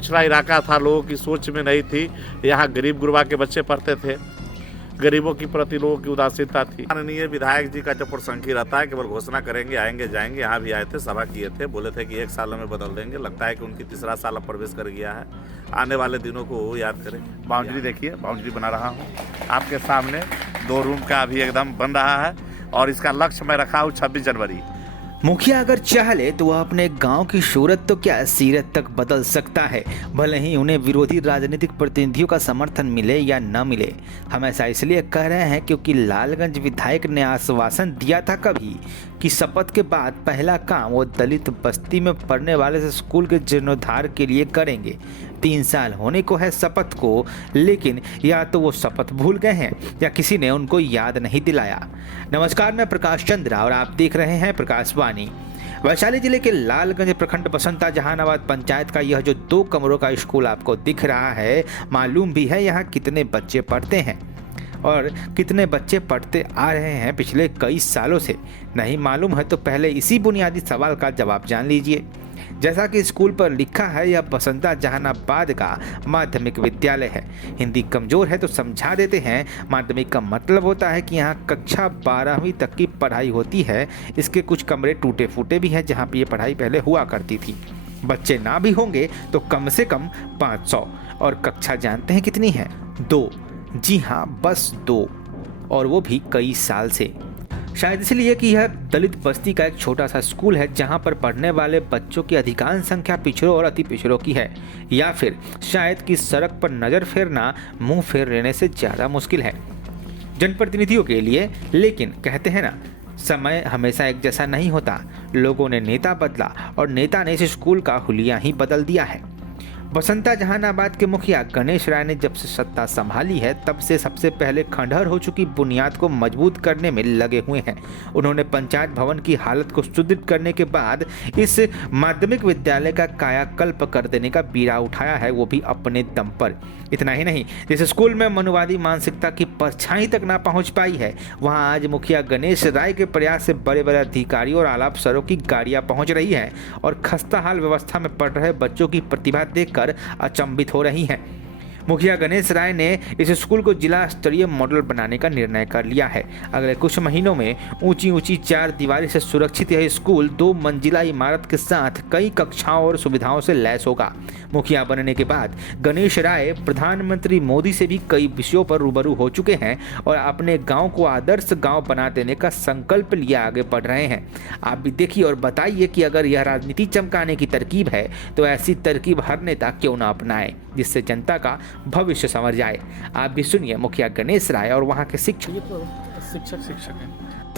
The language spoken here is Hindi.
पिछड़ा इलाका था, लोगों की सोच में नहीं थी। यहाँ गरीब गुरबा के बच्चे पढ़ते थे, गरीबों की प्रति लोगों की उदासीनता थी। माननीय विधायक जी का जब प्रसंगी रहता है, केवल घोषणा करेंगे आएंगे जाएंगे। यहाँ भी आए थे, सभा किए थे, बोले थे कि 1 साल में बदल देंगे। लगता है कि उनकी तीसरा साल अब प्रवेश कर गया है। आने वाले दिनों को वो याद करें। बाउंड्री देखिए, बाउंड्री बना रहा हूँ आपके सामने। 2 रूम का अभी एकदम बन रहा है और इसका लक्ष्य मैं रखा हूँ 26 जनवरी। मुखिया अगर चाह ले तो वह अपने गांव की शोहरत तो क्या सीरत तक बदल सकता है, भले ही उन्हें विरोधी राजनीतिक प्रतिनिधियों का समर्थन मिले या न मिले। हम ऐसा इसलिए कह रहे हैं क्योंकि लालगंज विधायक ने आश्वासन दिया था कभी कि शपथ के बाद पहला काम वो दलित बस्ती में पढ़ने वाले स्कूल के जीर्णोद्धार के लिए करेंगे। 3 साल होने को है शपथ को, लेकिन या तो वो शपथ भूल गए हैं या किसी ने उनको याद नहीं दिलाया। नमस्कार, मैं प्रकाश चंद्रा और आप देख रहे हैं प्रकाश वाणी। वैशाली जिले के लालगंज प्रखंड बसंता जहानाबाद पंचायत का यह जो 2 कमरों का स्कूल आपको दिख रहा है, मालूम भी है यहाँ कितने बच्चे पढ़ते हैं और कितने बच्चे पढ़ते आ रहे हैं पिछले कई सालों से। नहीं मालूम है तो पहले इसी बुनियादी सवाल का जवाब जान लीजिए। जैसा कि स्कूल पर लिखा है, यह बसंता जहानाबाद का माध्यमिक विद्यालय है। हिंदी कमजोर है तो समझा देते हैं। माध्यमिक का मतलब होता है कि यहाँ कक्षा 12वीं तक की पढ़ाई होती है। इसके कुछ कमरे टूटे फूटे भी हैं जहाँ पर ये पढ़ाई पहले हुआ करती थी। बच्चे ना भी होंगे तो कम से कम 500। और कक्षा जानते हैं कितनी है? 2। जी हाँ, बस 2, और वो भी कई साल से। शायद इसलिए कि यह दलित बस्ती का एक छोटा सा स्कूल है जहां पर पढ़ने वाले बच्चों की अधिकांश संख्या पिछड़ों और अति पिछड़ों की है, या फिर शायद कि सड़क पर नज़र फेरना मुंह फेर लेने से ज़्यादा मुश्किल है जनप्रतिनिधियों के लिए। लेकिन कहते हैं ना, समय हमेशा एक जैसा नहीं होता। लोगों ने नेता बदला और नेता ने इस स्कूल का हुलिया ही बदल दिया है। बसंता जहानाबाद के मुखिया गणेश राय ने जब से सत्ता संभाली है तब से सबसे पहले खंडहर हो चुकी बुनियाद को मजबूत करने में लगे हुए हैं। उन्होंने पंचायत भवन की हालत को सुदृढ़ करने के बाद इस माध्यमिक विद्यालय का कायाकल्प कर देने का बीड़ा उठाया है, वो भी अपने दम पर। इतना ही नहीं, जिस स्कूल में मनुवादी मानसिकता की परछाई तक ना पहुंच पाई है, वहां आज मुखिया गणेश राय के प्रयास से बड़े बड़े अधिकारियों और आला अफसरों की गाड़ियां पहुंच रही हैं और खस्ता हाल व्यवस्था में पढ़ रहे बच्चों की प्रतिभा देखकर अचंभित हो रही हैं। मुखिया गणेश राय ने इस स्कूल को जिला स्तरीय मॉडल बनाने का निर्णय कर लिया है। अगले कुछ महीनों में ऊंची ऊंची 4 दीवारी से सुरक्षित यह स्कूल 2 मंजिला इमारत के साथ कई कक्षाओं और सुविधाओं से लैस होगा। मुखिया बनने के बाद गणेश राय प्रधानमंत्री मोदी से भी कई विषयों पर रूबरू हो चुके हैं और अपने गांव को आदर्श गांव बना देने का संकल्प लिए आगे बढ़ रहे हैं। आप भी देखिए और बताइए कि अगर यह राजनीति चमकाने की तरकीब है तो ऐसी तरकीब हर नेता क्यों ना अपनाए, जिससे जनता का भविष्य समझ जाए। आप भी सुनिए मुखिया गणेश राय और वहाँ के शिक्षक शिक्षक हैं।